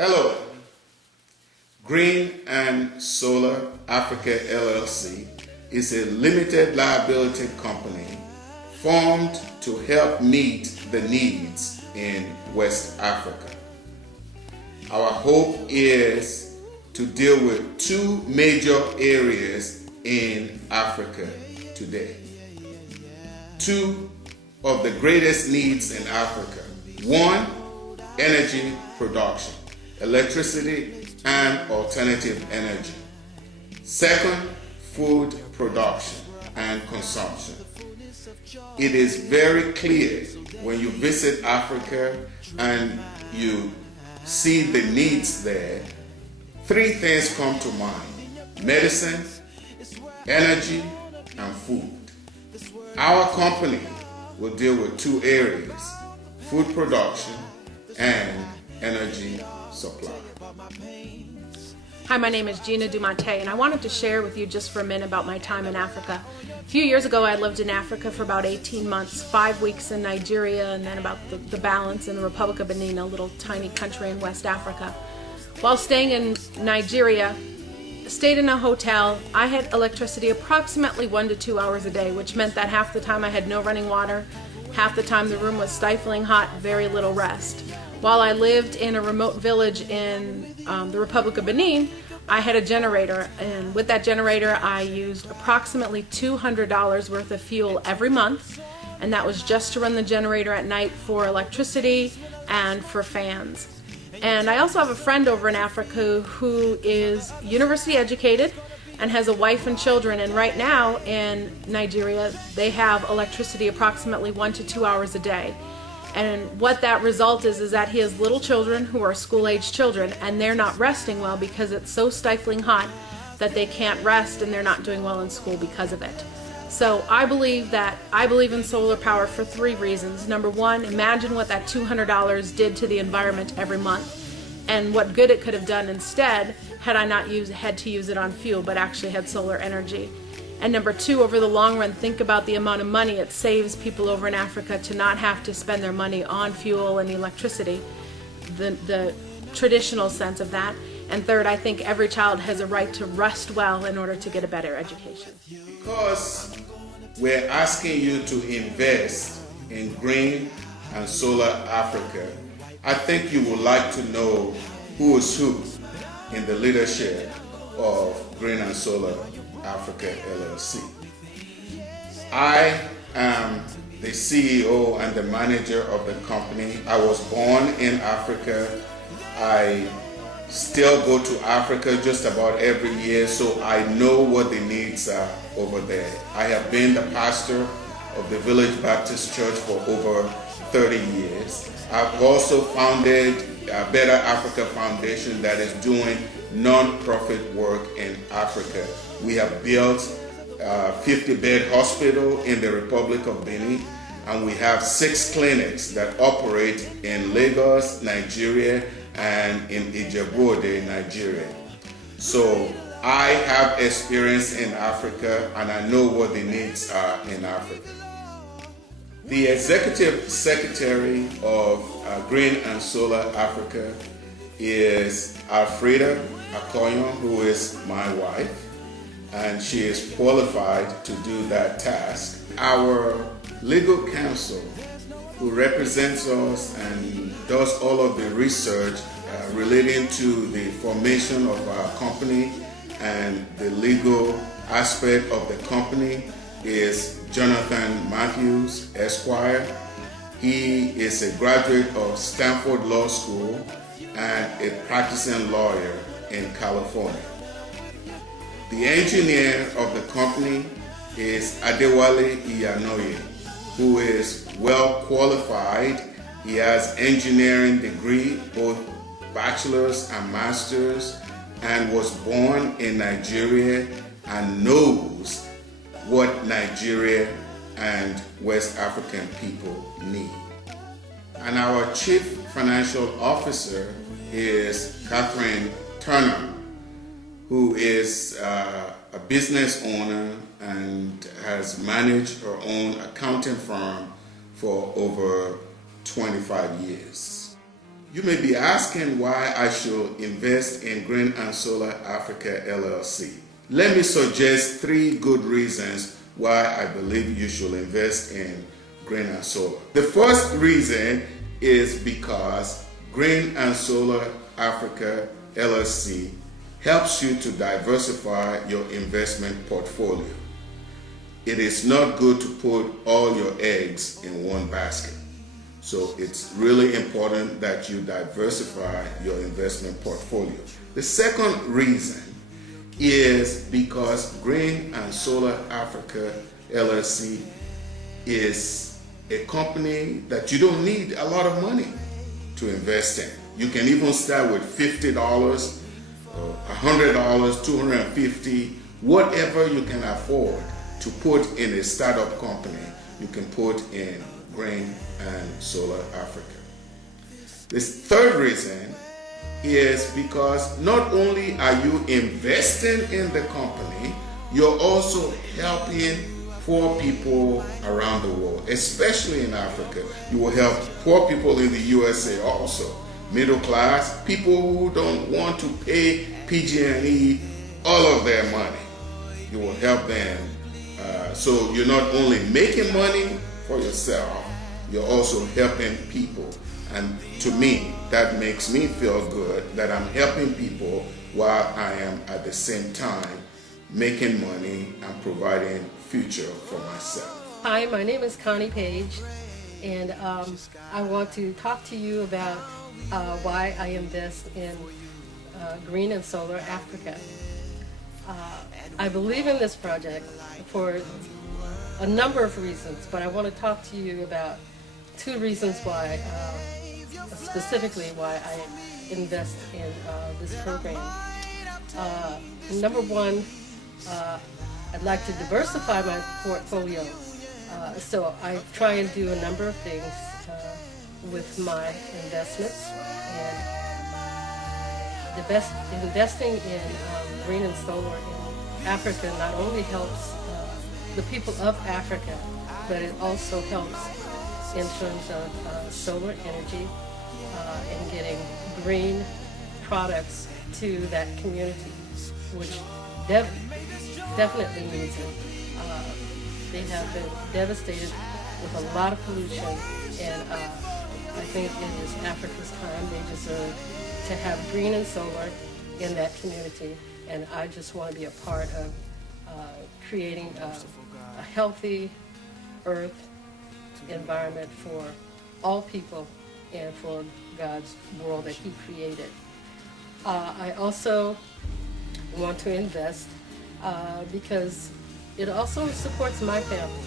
Hello. Green and Solar Africa LLC is a limited liability company formed to help meet the needs in West Africa. Our hope is to deal with two major areas in Africa today. Two of the greatest needs in Africa. One, energy production, electricity and alternative energy. Second, food production and consumption. It is very clear when you visit Africa and you see the needs there, three things come to mind: medicine, energy, and food. Our company will deal with two areas: food production and energy supply. Hi, my name is Gina Dumate, and I wanted to share with you just for a minute about my time in Africa. A few years ago, I lived in Africa for about 18 months, 5 weeks in Nigeria, and then about the balance in the Republic of Benin, a little tiny country in West Africa. While staying in Nigeria, stayed in a hotel. I had electricity approximately 1 to 2 hours a day, which meant that half the time I had no running water, half the time the room was stifling hot, very little rest. While I lived in a remote village in the Republic of Benin, I had a generator, and with that generator I used approximately $200 worth of fuel every month, and that was just to run the generator at night for electricity and for fans. And I also have a friend over in Africa who is university educated and has a wife and children, and right now in Nigeria they have electricity approximately 1 to 2 hours a day. And what that result is that he has little children who are school-age children, and they're not resting well because it's so stifling hot that they can't rest, and they're not doing well in school because of it. So I believe in solar power for 3 reasons. Number one, imagine what that $200 did to the environment every month, and what good it could have done instead had I not had to use it on fuel, but actually had solar energy. And number 2, over the long run, think about the amount of money it saves people over in Africa to not have to spend their money on fuel and electricity, the traditional sense of that. And third, I think every child has a right to rest well in order to get a better education. Because we're asking you to invest in Green and Solar Africa, I think you would like to know who is who in the leadership of Green and Solar Africa LLC. I am the CEO and the manager of the company. I was born in Africa. I still go to Africa just about every year, so I know what the needs are over there. I have been the pastor of the Village Baptist Church for over 30 years. I've also founded Better Africa Foundation that is doing non-profit work in Africa. We have built a 50-bed hospital in the Republic of Benin, and we have 6 clinics that operate in Lagos, Nigeria, and in Ijebu-Ode, Nigeria. So I have experience in Africa, and I know what the needs are in Africa. The Executive Secretary of Green and Solar Africa is Alfreda Akoyon, who is my wife, and she is qualified to do that task. Our legal counsel, who represents us and does all of the research relating to the formation of our company and the legal aspect of the company, is Jonathan Matthews, Esquire. He is a graduate of Stanford Law School and a practicing lawyer in California. The engineer of the company is Adewale Iyanoye, who is well qualified. He has engineering degree, both bachelor's and master's, and was born in Nigeria and knows what Nigeria and West African people need. And our Chief Financial Officer is Catherine Turner, who is a business owner and has managed her own accounting firm for over 25 years. You may be asking why I should invest in Green and Solar Africa LLC. Let me suggest 3 good reasons why I believe you should invest in Green and Solar. The first reason is because Green and Solar Africa LLC helps you to diversify your investment portfolio. It is not good to put all your eggs in one basket. So it's really important that you diversify your investment portfolio. The second reason is because Green and Solar Africa LLC is a company that you don't need a lot of money to invest in. You can even start with $50, $100, $250, whatever you can afford to put in a startup company, you can put in Green and Solar Africa. The third reason is because not only are you investing in the company, you're also helping poor people around the world, especially in Africa. You will help poor people in the USA also, middle class, people who don't want to pay PG&E all of their money. You will help them. So you're not only making money for yourself, you're also helping people. And to me, that makes me feel good that I'm helping people while I am at the same time making money and providing future for myself. Hi, my name is Connie Page, and I want to talk to you about why I invest in Green and Solar Africa. I believe in this project for a number of reasons, but I want to talk to you about 2 reasons why, specifically why I invest in this program. Number 1, I'd like to diversify my portfolio. So I try and do a number of things with my investments, and investing in Green and Solar in Africa not only helps the people of Africa, but it also helps in terms of solar energy and getting green products to that community, which definitely needs it. They have been devastated with a lot of pollution, and I think it is Africa's time. They deserve to have Green and Solar in that community, and I just want to be a part of creating a healthy earth environment for all people and for God's world that He created. I also want to invest because it also supports my family.